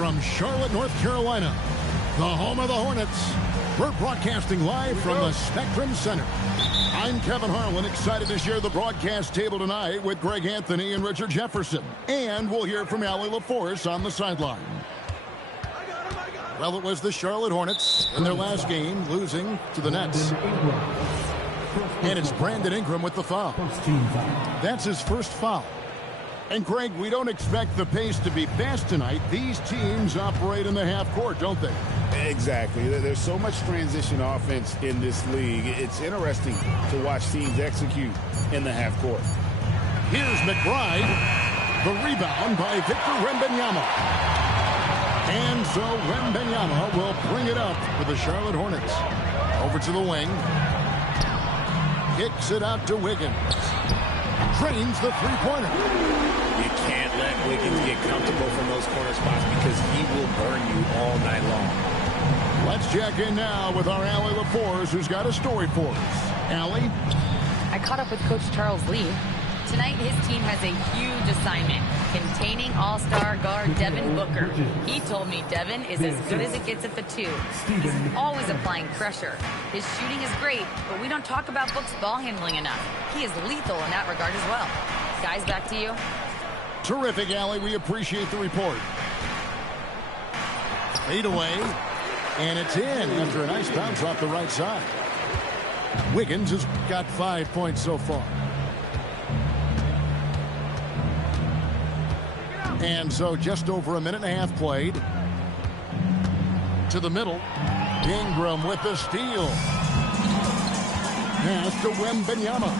from Charlotte, North Carolina, the home of the Hornets. We're broadcasting live from the Spectrum Center. I'm Kevin Harlan, excited to share the broadcast table tonight with Greg Anthony and Richard Jefferson. And we'll hear from Allie LaForce on the sideline. Well, it was the Charlotte Hornets in their last game, losing to the Nets. And it's Brandon Ingram with the foul. That's his first foul. And, Greg, we don't expect the pace to be fast tonight. These teams operate in the half court, don't they? Exactly. There's so much transition offense in this league. It's interesting to watch teams execute in the half court. Here's McBride. The rebound by Victor Wembanyama. And so Wembanyama will bring it up for the Charlotte Hornets. Over to the wing. Kicks it out to Wiggins. Drains the three-pointer. You can't let Wiggins get comfortable from those corner spots because he will burn you all night long. Let's check in now with our Allie LaForce, who's got a story for us. Allie? I caught up with Coach Charles Lee. Tonight, his team has a huge assignment, containing all-star guard Devin Booker. He told me Devin is as good as it gets at the two. He's always applying pressure. His shooting is great, but we don't talk about Book's ball handling enough. He is lethal in that regard as well. Guys, back to you. Terrific, Allie. We appreciate the report. Fade away, and it's in after a nice bounce off the right side. Wiggins has got 5 points so far. And so just over a minute and a half played. To the middle. Ingram with the steal. Pass to Wembanyama.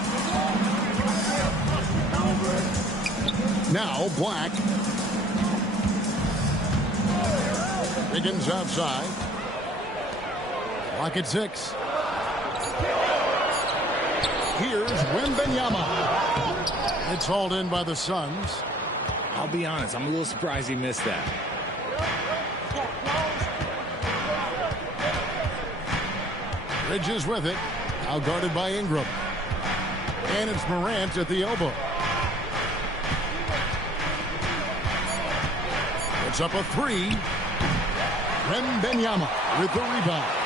Now Black. Wiggins outside. Clock at 6. Here's Wembanyama. It's hauled in by the Suns. I'll be honest, I'm a little surprised he missed that. Bridges with it. Now guarded by Ingram. And it's Morant at the elbow. It's up a three. Wembanyama with the rebound.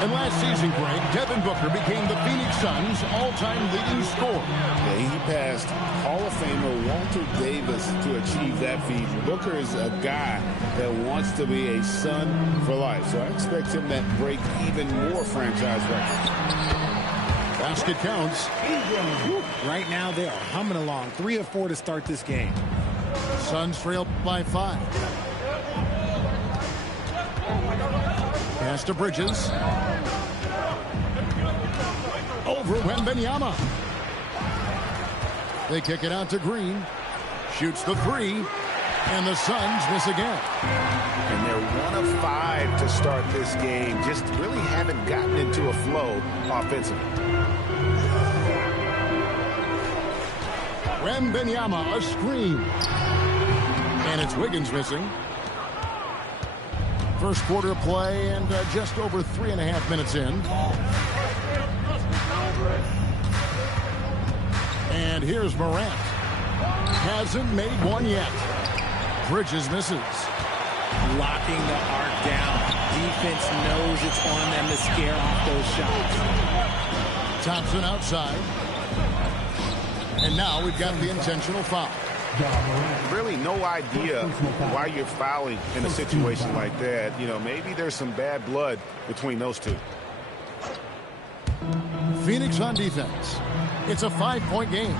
And last season, Greg, Devin Booker became the Phoenix Suns' all-time leading scorer. Yeah, he passed Hall of Famer Walter Davis to achieve that feat. Booker is a guy that wants to be a Sun for life, so I expect him to break even more franchise records. Basket counts. Right now, they are humming along. 3 of 4 to start this game. Suns trail by 5. Pass to Bridges. Over Wembanyama. They kick it out to Green. Shoots the three. And the Suns miss again. And they're 1 of 5 to start this game. Just really haven't gotten into a flow offensively. Wembanyama, a screen. And it's Wiggins missing. First quarter of play and just over 3.5 minutes in. And here's Morant. Hasn't made one yet. Bridges misses. Locking the arc down. Defense knows it's on them to scare off those shots. Thompson outside. And now we've got the intentional foul. Really no idea why you're fouling in a situation like that. You know, maybe there's some bad blood between those two. Phoenix on defense. It's a 5-point game.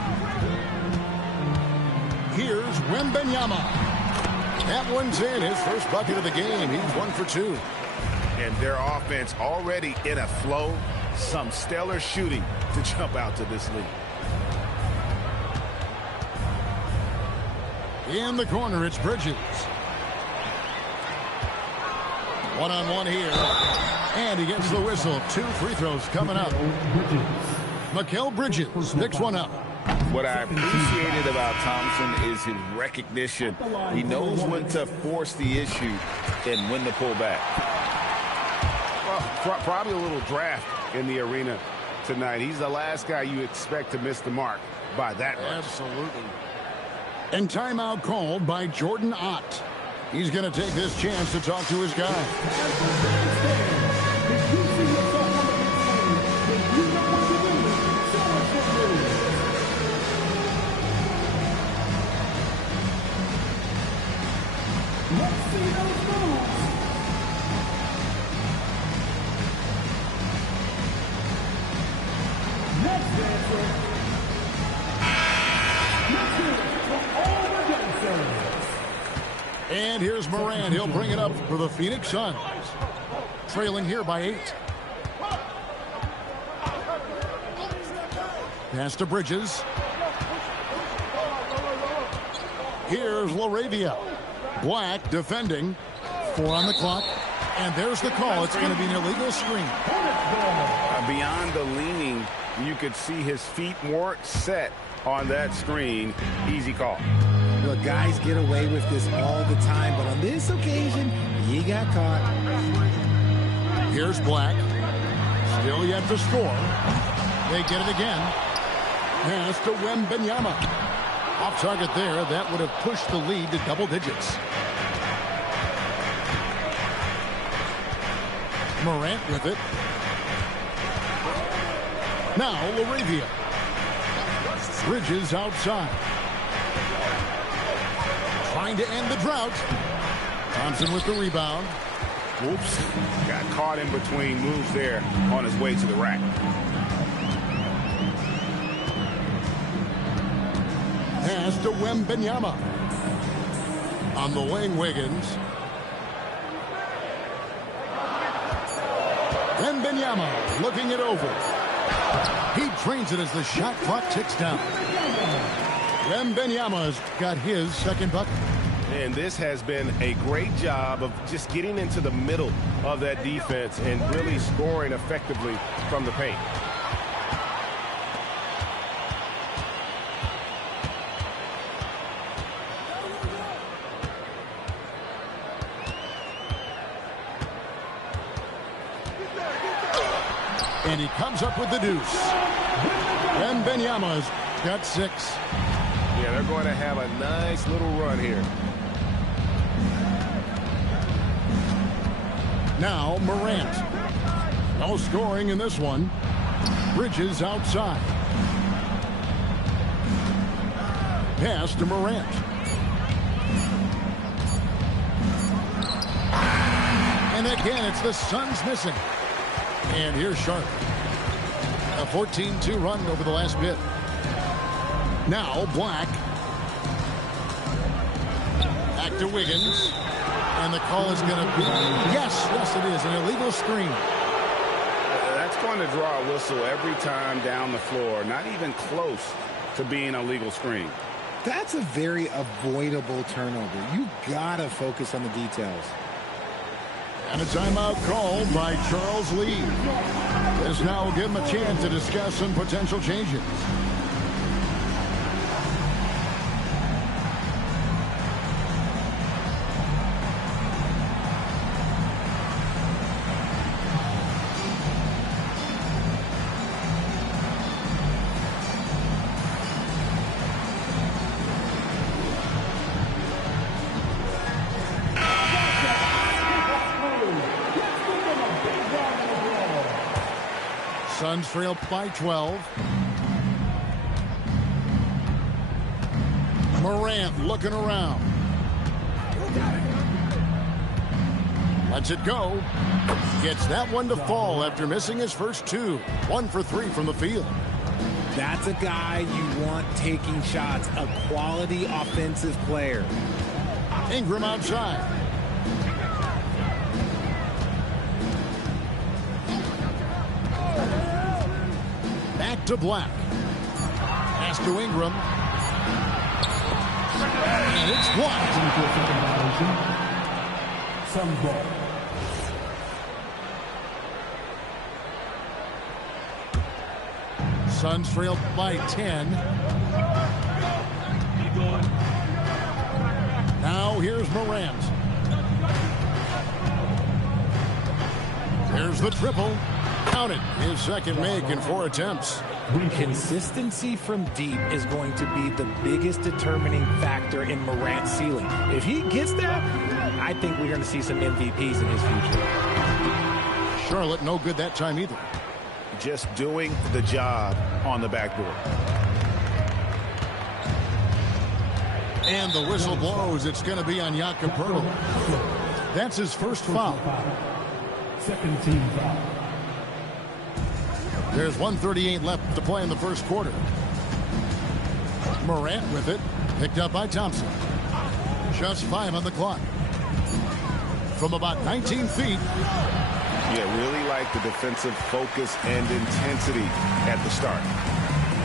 Here's Wembanyama. That one's in, his first bucket of the game. He's 1 for 2. And their offense already in a flow. Some stellar shooting to jump out to this league. In the corner, it's Bridges. One-on-one here. And he gets the whistle. 2 free throws coming up. Mikal Bridges picks one up. What I appreciated about Thompson is his recognition. He knows when to force the issue and when to pull back. Well, probably a little draft in the arena tonight. He's the last guy you expect to miss the mark by that much. Absolutely. And timeout called by Jordan Ott. He's going to take this chance to talk to his guy. And here's Morant. He'll bring it up for the Phoenix Suns. Trailing here by 8. Pass to Bridges. Here's LaRavia. Black defending. 4 on the clock. And there's the call. It's going to be an illegal screen. Beyond the leaning, you could see his feet weren't set on that screen. Easy call. Look, guys get away with this all the time, but on this occasion, he got caught. Here's Black. Still yet to score. They get it again. Pass to Wembanyama. Off target there. That would have pushed the lead to double digits. Morant with it. Now LaRavia. Bridges outside. Trying to end the drought. Thompson with the rebound. Oops. Got caught in between moves there on his way to the rack. Pass to Wembanyama. On the wing, Wiggins. Wembanyama looking it over. He drains it as the shot clock ticks down. Wembanyama's got his second bucket. And this has been a great job of just getting into the middle of that defense and really scoring effectively from the paint. And he comes up with the deuce. Wembanyama's got 6. Yeah, they're going to have a nice little run here. Now Morant. No scoring in this one. Bridges outside. Pass to Morant. And again, it's the Suns missing. And here's Sharp. A 14-2 run over the last bit. Now Black. Back to Wiggins. And the call is going to be, yes, it is, an illegal screen. That's going to draw a whistle every time down the floor. Not even close to being a legal screen. That's a very avoidable turnover. You got to focus on the details. And a timeout called by Charles Lee. This now will give him a chance to discuss some potential changes. Suns trail by 12. Morant looking around. Lets it go. Gets that one to fall after missing his first 2. 1 for 3 from the field. That's a guy you want taking shots. A quality offensive player. Ingram outside. Back to Black. Pass to Ingram. And it's blocked. Some ball. Suns trailed by 10. Now here's Morant. There's the triple. Counted. His second make in 4 attempts. Consistency from deep is going to be the biggest determining factor in Morant's ceiling. If he gets that, I think we're going to see some MVPs in his future. Charlotte no good that time either. Just doing the job on the backboard. And the whistle blows. It's going to be on Jakob Poeltl. That's his first foul. Second team foul. There's 1:38 left to play in the first quarter. Morant with it. Picked up by Thompson. Just 5 on the clock. From about 19 feet. Yeah, really like the defensive focus and intensity at the start.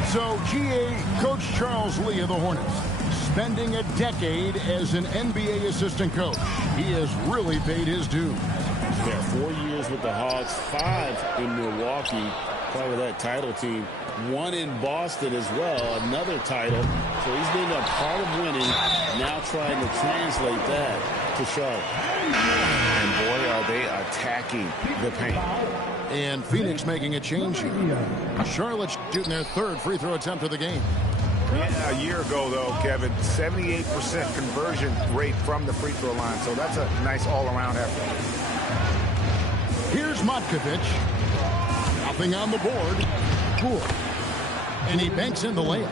So, GA, Coach Charles Lee of the Hornets, spending a decade as an NBA assistant coach. He has really paid his dues. Yeah, 4 years with the Hawks, 5 in Milwaukee, part of that title team. 1 in Boston as well, another title. So he's been a part of winning, now trying to translate that to Charlotte. And boy, are they attacking the paint. And Phoenix making a change here. Charlotte's shooting their 3rd free throw attempt of the game. Yeah, a year ago, though, Kevin, 78% conversion rate from the free throw line. So that's a nice all-around effort. Here's Matkovic. Nothing on the board. Cool. And he banks in the layup.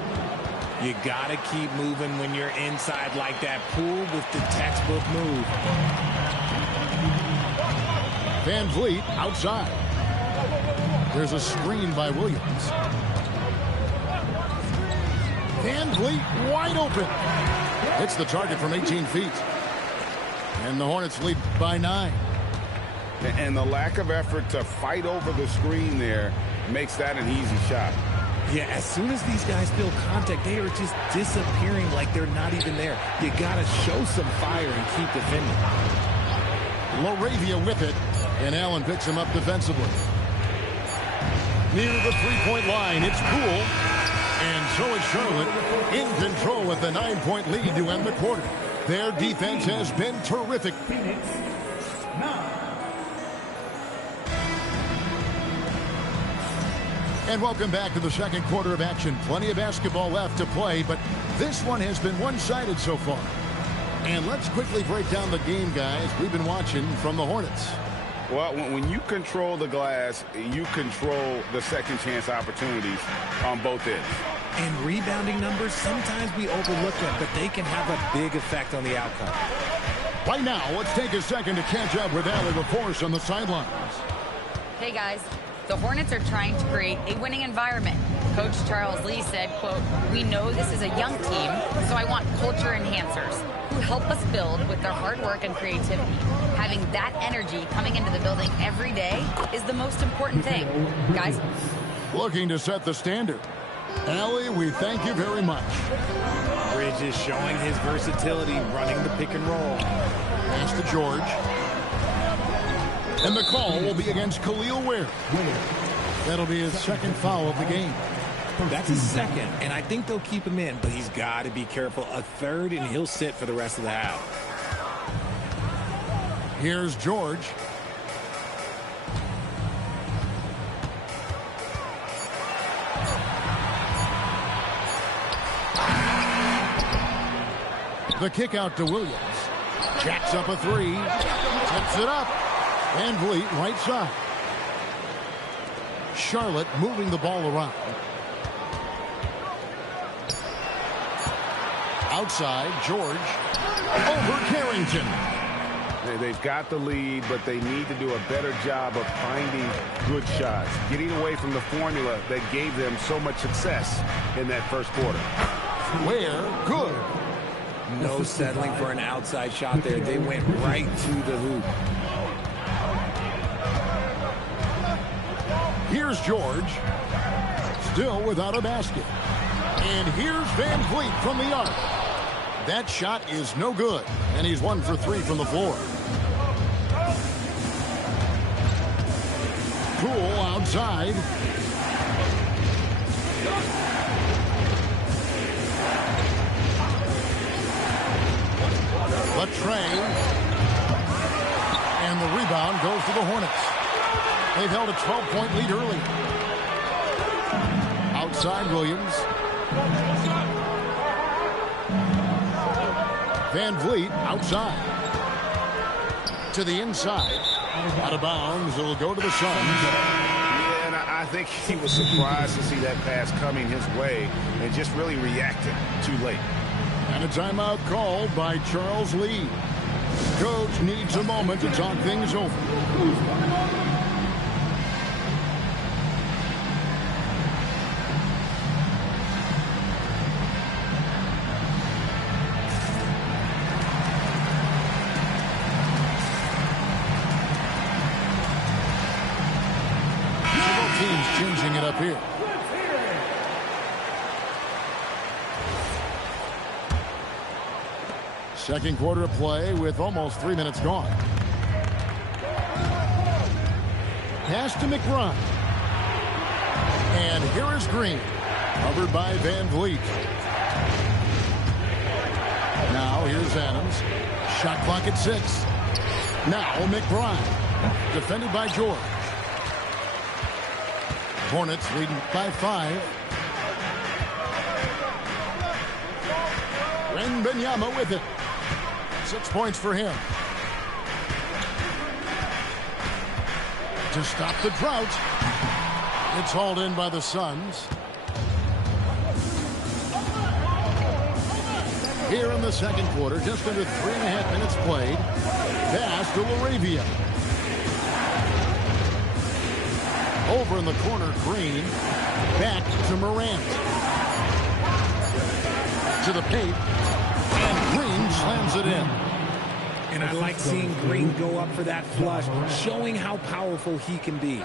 You got to keep moving when you're inside like that. Poole with the textbook move. Van Vliet outside. There's a screen by Williams. Van Vliet wide open. Hits the target from 18 feet. And the Hornets lead by 9. And the lack of effort to fight over the screen there makes that an easy shot. Yeah, as soon as these guys feel contact, they are just disappearing like they're not even there. You got to show some fire and keep defending. Laravia with it, and Allen picks him up defensively. Near the three-point line, it's Poole. And so is Charlotte in control with the 9-point lead to end the quarter. Their defense has been terrific. Phoenix, 9. And welcome back to the second quarter of action. Plenty of basketball left to play, but this one has been one-sided so far. And let's quickly break down the game, guys, we've been watching from the Hornets. Well, when you control the glass, you control the second chance opportunities on both ends. And rebounding numbers, sometimes we overlook them, but they can have a big effect on the outcome. Right now, let's take a second to catch up with Allie LaForce on the sidelines. Hey, guys. The Hornets are trying to create a winning environment. Coach Charles Lee said, quote, "We know this is a young team, so I want culture enhancers who help us build with their hard work and creativity. Having that energy coming into the building every day is the most important thing." Guys? Looking to set the standard. Allie, we thank you very much. Bridge is showing his versatility running the pick and roll. Pass to George. And the call will be against Khalil Ware. That'll be his second foul of the game. That's his second, and I think they'll keep him in, but he's got to be careful. A third, and he'll sit for the rest of the half. Here's George. The kick out to Williams. Jacks up a 3. Tips it up. Van Vliet right side. Charlotte moving the ball around. Outside, George. Over Carrington. They've got the lead, but they need to do a better job of finding good shots, getting away from the formula that gave them so much success in that first quarter. Where? Good. No settling for an outside shot there. They went right to the hoop. Here's George. Still without a basket. And here's Van Vliet from the arc. That shot is no good. And he's 1 for 3 from the floor. Poole outside. Latrey. And the rebound goes to the Hornets. They've held a 12-point lead early. Outside Williams. Van Vliet outside. to the inside. Out of bounds. It'll go to the Suns. Yeah, and I think he was surprised to see that pass coming his way and just really reacted too late. And a timeout called by Charles Lee. Coach needs a moment to talk things over. Teams changing it up here. Second quarter of play with almost 3 minutes gone. Pass to McBride. And here is Green. Covered by Van Vliet. Now here's Adams. Shot clock at 6. Now McBride. Defended by George. Hornets leading by 5. Wembanyama with it. 6 points for him. To stop the drought. It's hauled in by the Suns. Here in the second quarter, just under 3.5 minutes played. Pass to LaRavia. Over in the corner, Green. Back to Morant. To the paint. And Green slams it in. And I like seeing Green go up for that flush, showing how powerful he can be.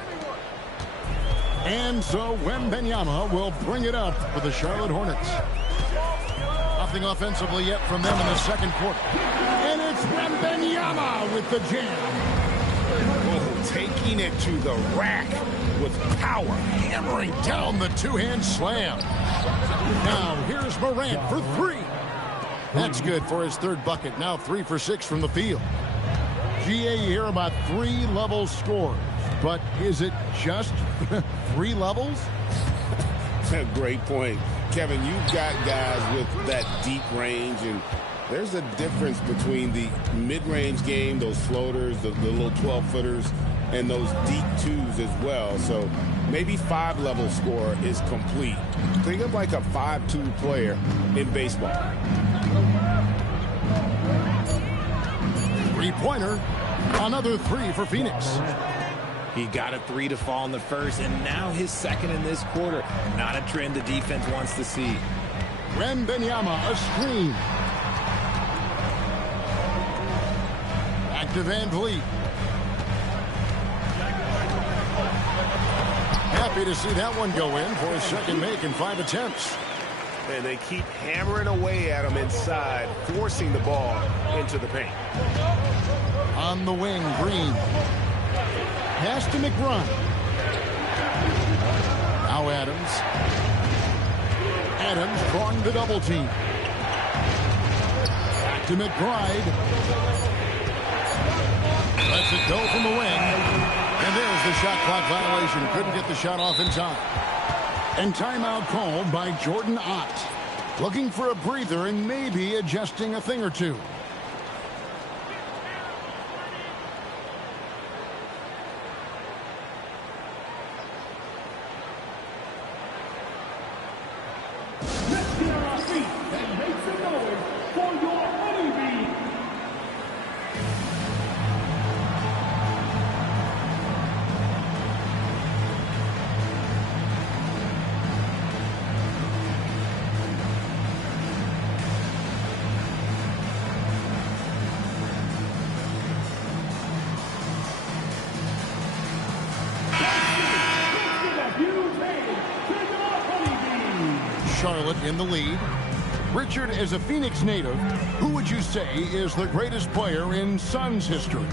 And so Wembanyama will bring it up for the Charlotte Hornets. Nothing offensively yet from them in the second quarter. And it's Wembanyama with the jam. Taking it to the rack with power, hammering down the two-hand slam. Now here's Morant for 3. That's good for his third bucket. Now 3 for 6 from the field. GA here about 3 level scores. But is it just 3 levels? Great point. Kevin, you've got guys with that deep range, and there's a difference between the mid-range game, those floaters, the little 12-footers, and those deep 2s as well. So maybe 5-level score is complete. Think of like a 5-2 player in baseball. Three-pointer. Another 3 for Phoenix. He got a 3 to fall in the first, and now his second in this quarter. Not a trend the defense wants to see. Wembanyama, a screen. Back to Van Vliet. Happy to see that one go in for his second make in 5 attempts. And they keep hammering away at him inside, forcing the ball into the paint. On the wing, Green. Pass to McBride. Now Adams. Adams drawing the double team. Back to McBride. Lets it go from the wing. And there's the shot clock violation. Couldn't get the shot off in time. And timeout called by Jordan Ott. Looking for a breather and maybe adjusting a thing or two. Let's get on our feet and make some noise for your honeybee. Charlotte in the lead. Richard, as a Phoenix native, who would you say is the greatest player in Suns history?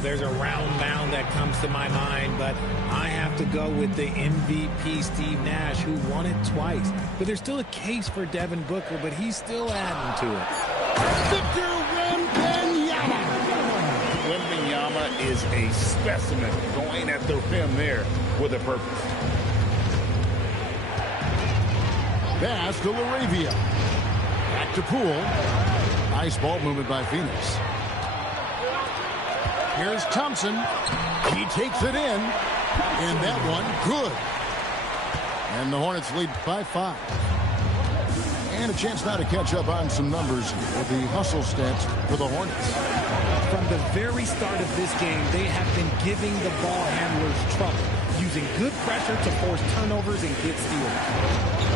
There's a round mound that comes to my mind, but I have to go with the MVP Steve Nash, who won it twice. But there's still a case for Devin Booker, but he's still adding to it. Victor Wembanyama. Wembanyama is a specimen going at the rim there with a purpose. Pass to LaRavia. Back to Poole. Nice ball movement by Phoenix. Here's Thompson. He takes it in. And that one, good. And the Hornets lead by 5. And a chance now to catch up on some numbers with the hustle stats for the Hornets. From the very start of this game, they have been giving the ball handlers trouble, using good pressure to force turnovers and get steals.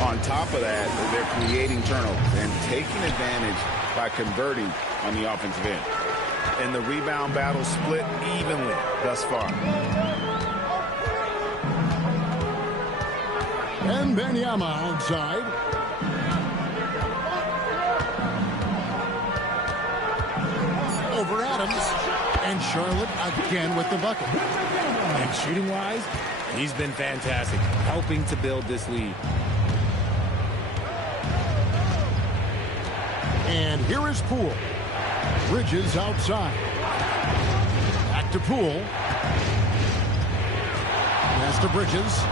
On top of that, they're creating turnovers and taking advantage by converting on the offensive end. And the rebound battle split evenly thus far. And Benyama outside. Over Adams. And Charlotte again with the bucket. And shooting-wise, he's been fantastic, helping to build this lead. And here is Poole. Bridges outside. Back to Poole. Pass to Bridges.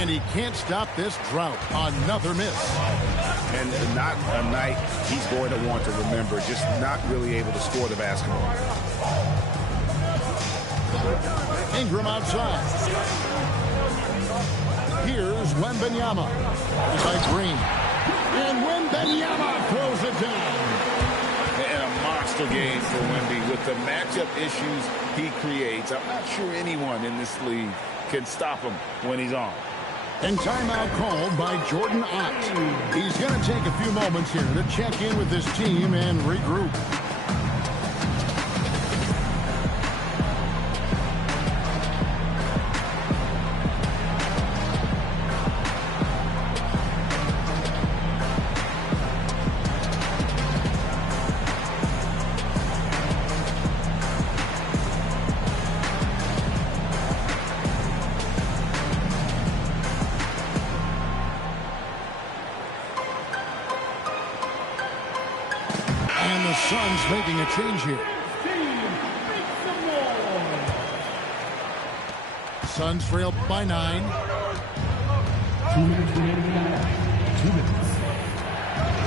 And he can't stop this drought. Another miss. And not a night he's going to want to remember. Just not really able to score the basketball. Ingram outside. Here's Wembanyama. By Green. And Wembanyama throws it down. And a monster game for Wemby with the matchup issues he creates. I'm not sure anyone in this league can stop him when he's on. And timeout called by Jordan Ott. He's going to take a few moments here to check in with his team and regroup. And the Suns making a change here. Suns trail by 9. 2 minutes remaining in the half. 2 minutes.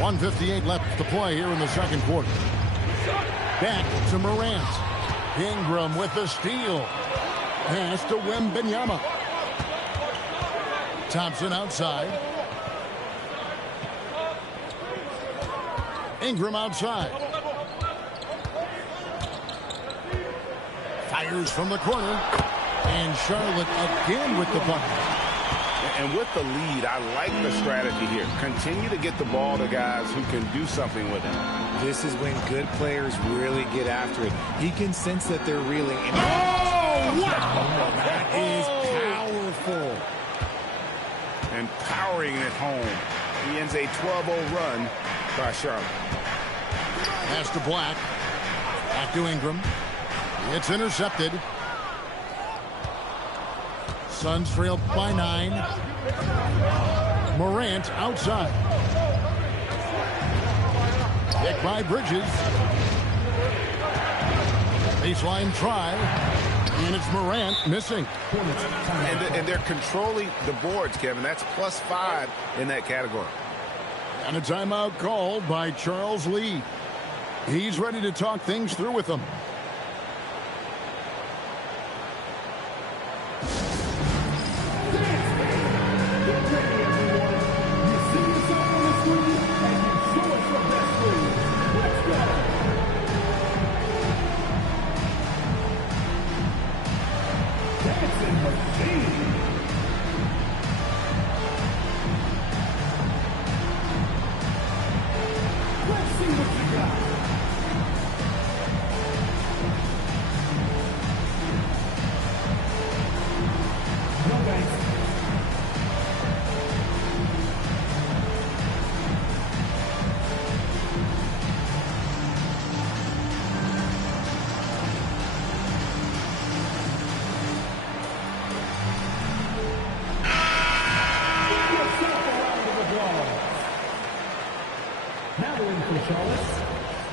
1:58 left to play here in the second quarter. Back to Morant. Ingram with the steal. Pass to Wembanyama. Thompson outside. Ingram outside. Fires from the corner. And Charlotte again with the bucket. And with the lead, I like the strategy here. Continue to get the ball to guys who can do something with it. This is when good players really get after it. He can sense that they're reeling. And Oh, wow! That is powerful. And powering it home. He ends a 12-0 run by Charlotte. Pass to Black. Back to Ingram. It's intercepted. Suns trail by 9. Morant outside. Pick by Bridges. Baseline try. And it's Morant missing. And they're controlling the boards, Kevin. That's +5 in that category. And a timeout called by Charles Lee. He's ready to talk things through with them.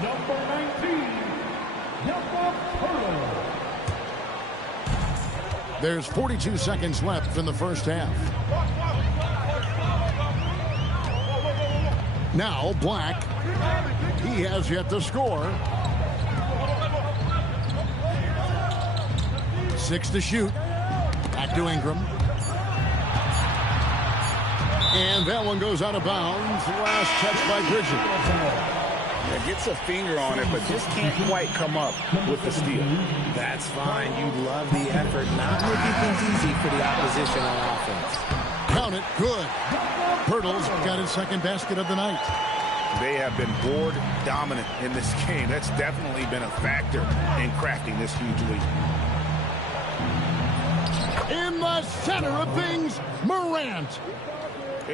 Number 19, There's 42 seconds left in the first half. Now Black. He has yet to score. 6 to shoot. Back to Ingram. And that one goes out of bounds. Last touch by Bridges. Yeah, gets a finger on it, but just can't quite come up with the steal. That's fine. You love the effort. Not making things easy for the opposition on offense. Count it. Good. Pirtle's got his second basket of the night. They have been board dominant in this game. That's definitely been a factor in crafting this huge lead. In the center of things, Morant.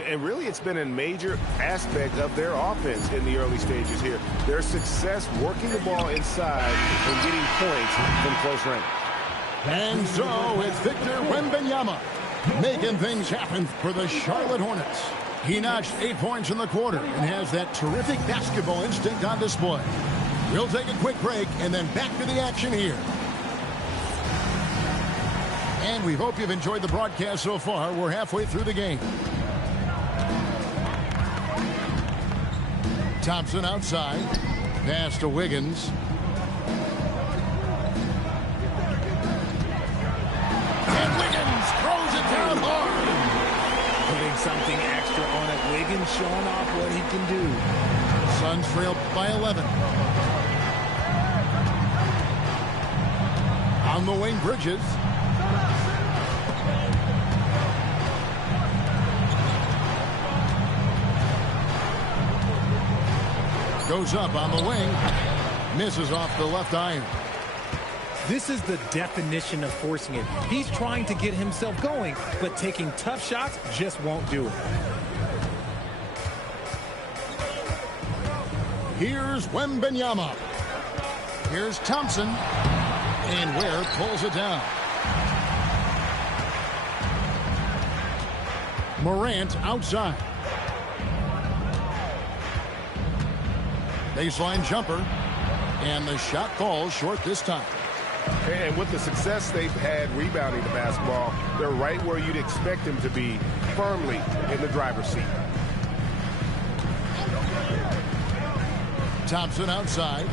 And really, it's been a major aspect of their offense in the early stages here. Their success working the ball inside and getting points from close range. And so it's Victor Wembanyama making things happen for the Charlotte Hornets. He notched 8 points in the quarter and has that terrific basketball instinct on display. We'll take a quick break and then back to the action here. And we hope you've enjoyed the broadcast so far. We're halfway through the game. Thompson outside. Pass to Wiggins. And Wiggins throws it down hard. Putting something extra on it. Wiggins showing off what he can do. Suns trail by 11. On the wing, Bridges. Goes up on the wing. Misses off the left iron. This is the definition of forcing it. He's trying to get himself going, but taking tough shots just won't do it. Here's Wembanyama. Here's Thompson. And Ware pulls it down. Morant outside. Baseline jumper. And the shot falls short this time. And with the success they've had rebounding the basketball, they're right where you'd expect them to be, firmly in the driver's seat. Thompson outside.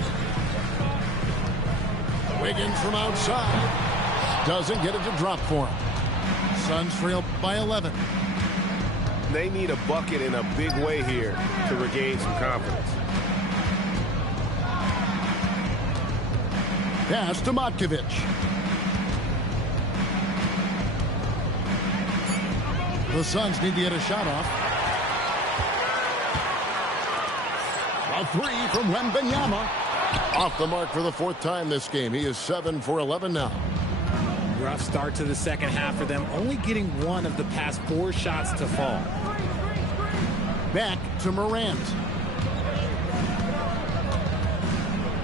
Wiggins from outside. Doesn't get it to drop for him. Suns trail by 11. They need a bucket in a big way here to regain some confidence. Pass to Matkovic. The Suns need to get a shot off. A three from Wembanyama. Off the mark for the 4th time this game. He is 7 for 11 now. Rough start to the second half for them, only getting 1 of the past 4 shots to fall. Back to Morant.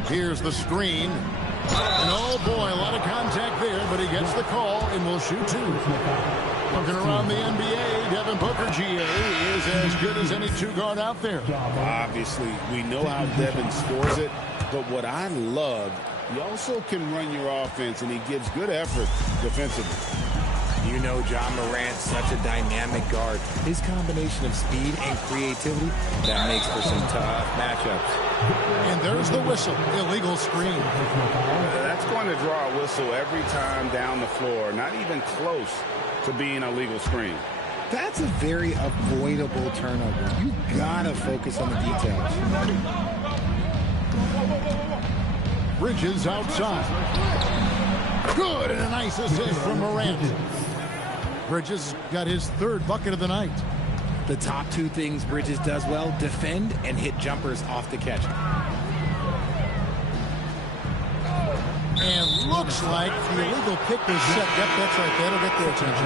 Here's the screen. And oh boy, a lot of contact there, but he gets the call and will shoot 2. Looking around the NBA, Devin Booker, GA, is as good as any 2-guard out there. Obviously, we know how Devin scores it, but what I love, he also can run your offense, and he gives good effort defensively. You know John Morant's such a dynamic guard. His combination of speed and creativity, that makes for some tough matchups. And there's the whistle. Illegal screen. That's going to draw a whistle every time down the floor. Not even close to being a legal screen. That's a very avoidable turnover. You gotta focus on the details. Bridges outside. Good, and a nice assist from Morant. Bridges got his 3rd bucket of the night. The top 2 things Bridges does well, defend and hit jumpers off the catch. And looks like the illegal pick was set. Yep, that's right. That'll get their attention.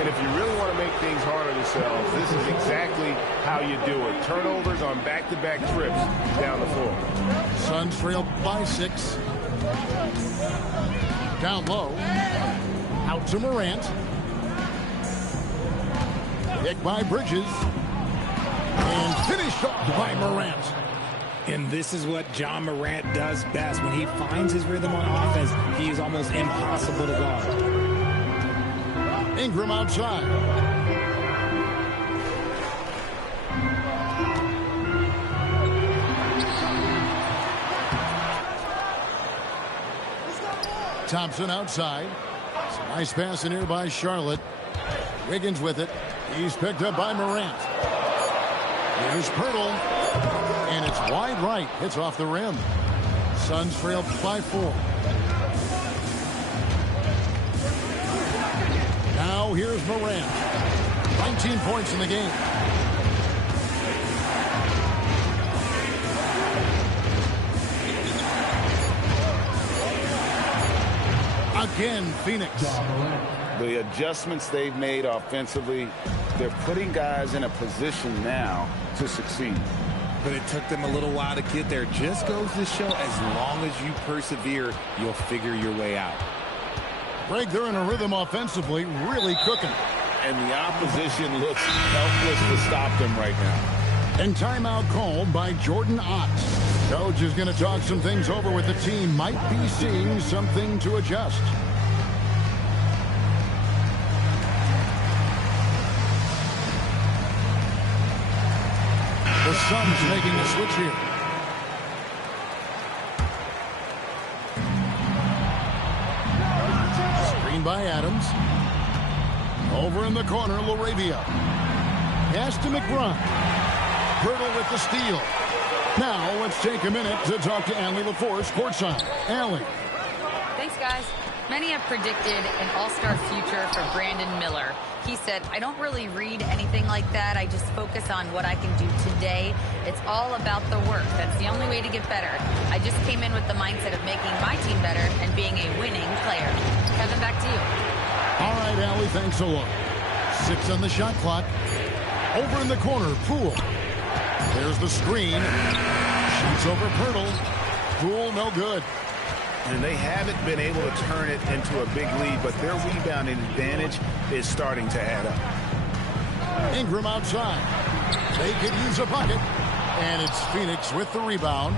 And if you really want to make things hard on yourselves, this is exactly how you do it. Turnovers on back-to-back trips down the floor. Suns trail by 6. Down low. Out to Morant. Picked by Bridges. And finished off by Morant. And this is what John Morant does best. When he finds his rhythm on offense, he is almost impossible to guard. Ingram outside. Thompson outside. It's a nice pass in here by Charlotte. Wiggins with it. He's picked up by Morant. Here's Pirtle. And it's wide right. Hits off the rim. Suns trail by 4. Now here's Morant. 19 points in the game. Again, Phoenix. The adjustments they've made offensively, they're putting guys in a position now to succeed. But it took them a little while to get there. Just goes to show, as long as you persevere, you'll figure your way out. Greg, they're in a rhythm offensively, really cooking. And the opposition looks helpless to stop them right now. And timeout called by Jordan Ott. Coach is going to talk some things over with the team. Might be seeing something to adjust. The Suns making a switch here. Screen by Adams. Over in the corner, LaRavia. Pass to McBride. Pirtle with the steal. Now let's take a minute to talk to Allie LaForce courtside. Allie. Thanks, guys. Many have predicted an all-star future for Brandon Miller. He said, I don't really read anything like that. I just focus on what I can do today. It's all about the work. That's the only way to get better. I just came in with the mindset of making my team better and being a winning player. Kevin, back to you. All right, Allie, thanks a lot. 6 on the shot clock. Over in the corner, Poole. There's the screen. Shoots over Pirtle. Poole, no good. And they haven't been able to turn it into a big lead, but their rebounding advantage is starting to add up. Ingram outside. They could use a bucket. And it's Phoenix with the rebound.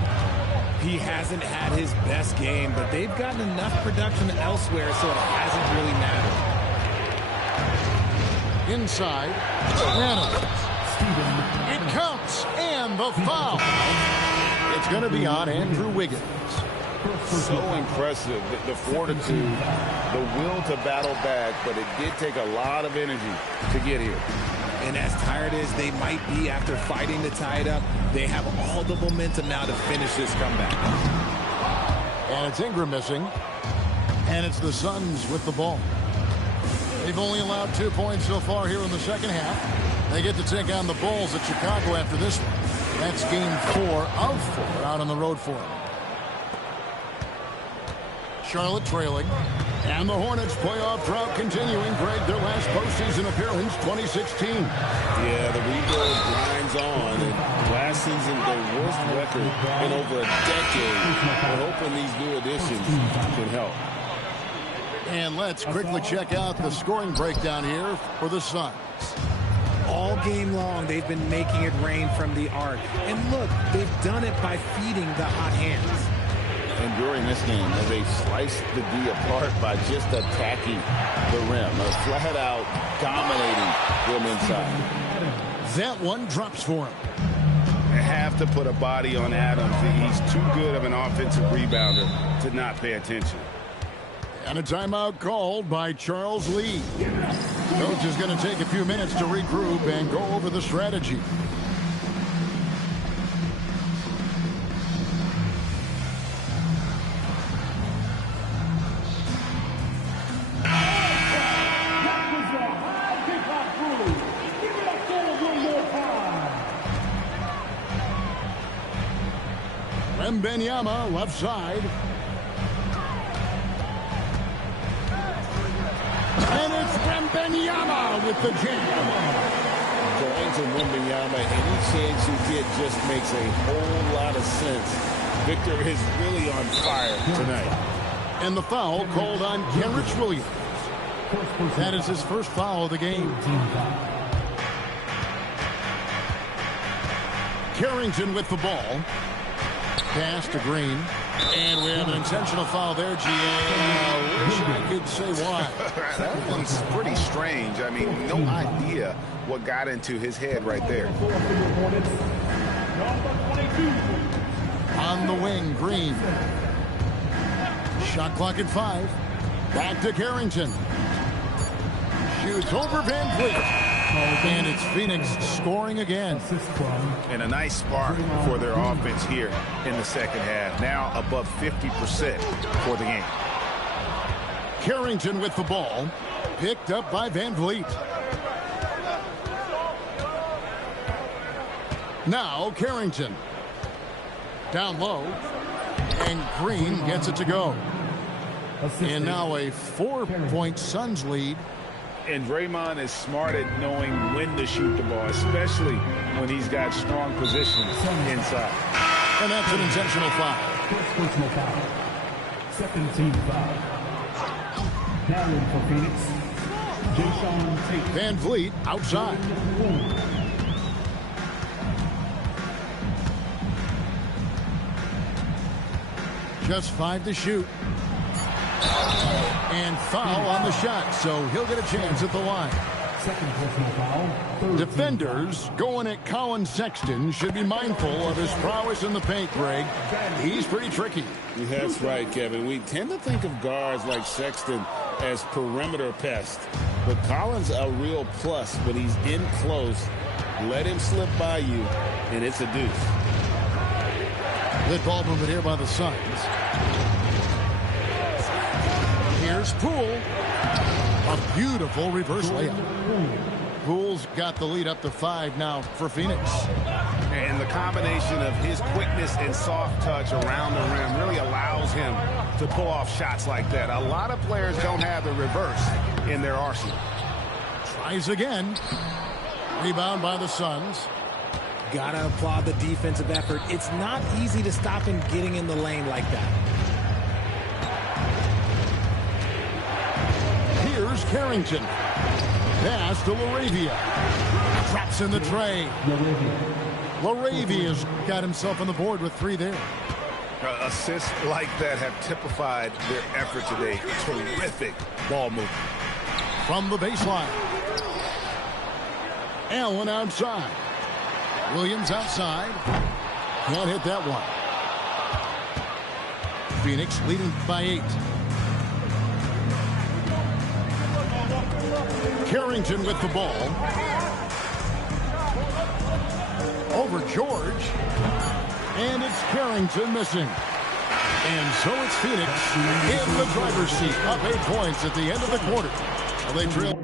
He hasn't had his best game, but they've gotten enough production elsewhere, so it hasn't really mattered. Inside. Reynolds. It counts. And the foul. It's going to be on Andrew Wiggins. So impressive, the fortitude, the will to battle back, but it did take a lot of energy to get here. And as tired as they might be after fighting to tie it up, they have all the momentum now to finish this comeback. And it's Ingram missing. And it's the Suns with the ball. They've only allowed 2 points so far here in the second half. They get to take on the Bulls at Chicago after this one. That's game 4 of 4 out on the road for them. Charlotte trailing. And the Hornets playoff drought continuing. Greg, their last postseason appearance, 2016. Yeah, the rebuild grinds on. And last season, their worst record in over a decade. We're hoping these new additions can help. And let's quickly check out the scoring breakdown here for the Suns. All game long, they've been making it rain from the arc. And look, they've done it by feeding the hot hands. And during this game, they sliced the D apart by just attacking the rim. Flat out dominating them inside. That one drops for him. They have to put a body on Adams. He's too good of an offensive rebounder to not pay attention. And a timeout called by Charles Lee. Coach is going to take a few minutes to regroup and go over the strategy. Wembanyama left side. And it's Wembanyama with the jam. Going to Wembanyama, any chance you get just makes a whole lot of sense. Victor is really on fire tonight. And the foul called on Kenrich Williams. That is his first foul of the game. Carrington with the ball. Pass to Green. And we have an intentional foul there, GA. I wish I could say why. That one's pretty strange. I mean, no idea what got into his head right there. On the wing, Green. Shot clock at 5. Back to Carrington. Shoots over Van Vliet. And it's Phoenix scoring again. And a nice spark for their offense here in the second half. Now above 50% for the game. Carrington with the ball. Picked up by Van Vliet. Now Carrington. Down low. And Green gets it to go. And now a 4-point Suns lead. And Draymond is smart at knowing when to shoot the ball, especially when he's got strong positions inside. And that's an intentional foul. First personal foul. Second team foul. Down for Phoenix. Jason Tate. Van Vliet outside. Just 5 to shoot. And foul on the shot, so he'll get a chance at the line. Second personal foul. Defenders going at Colin Sexton should be mindful of his prowess in the paint, Greg. He's pretty tricky. That's right, Kevin. We tend to think of guards like Sexton as perimeter pests. But Collins a real plus when he's in close. Let him slip by you, and it's a deuce. Good ball movement here by the Suns. Here's Poole. A beautiful reverse layup. Poole's got the lead up to 5 now for Phoenix. And the combination of his quickness and soft touch around the rim really allows him to pull off shots like that. A lot of players don't have the reverse in their arsenal. Tries again. Rebound by the Suns. Gotta applaud the defensive effort. It's not easy to stop him getting in the lane like that. Here's Carrington. Pass to LaRavia. Drops in the tray. LaRavia's got himself on the board with 3 there. Assists like that have typified their effort today. Terrific ball movement. From the baseline. Allen outside. Williams outside. Can't hit that one. Phoenix leading by 8. Carrington with the ball. Over George. And it's Carrington missing. And so it's Phoenix in the driver's seat. Up 8 points at the end of the quarter. Well, they trail.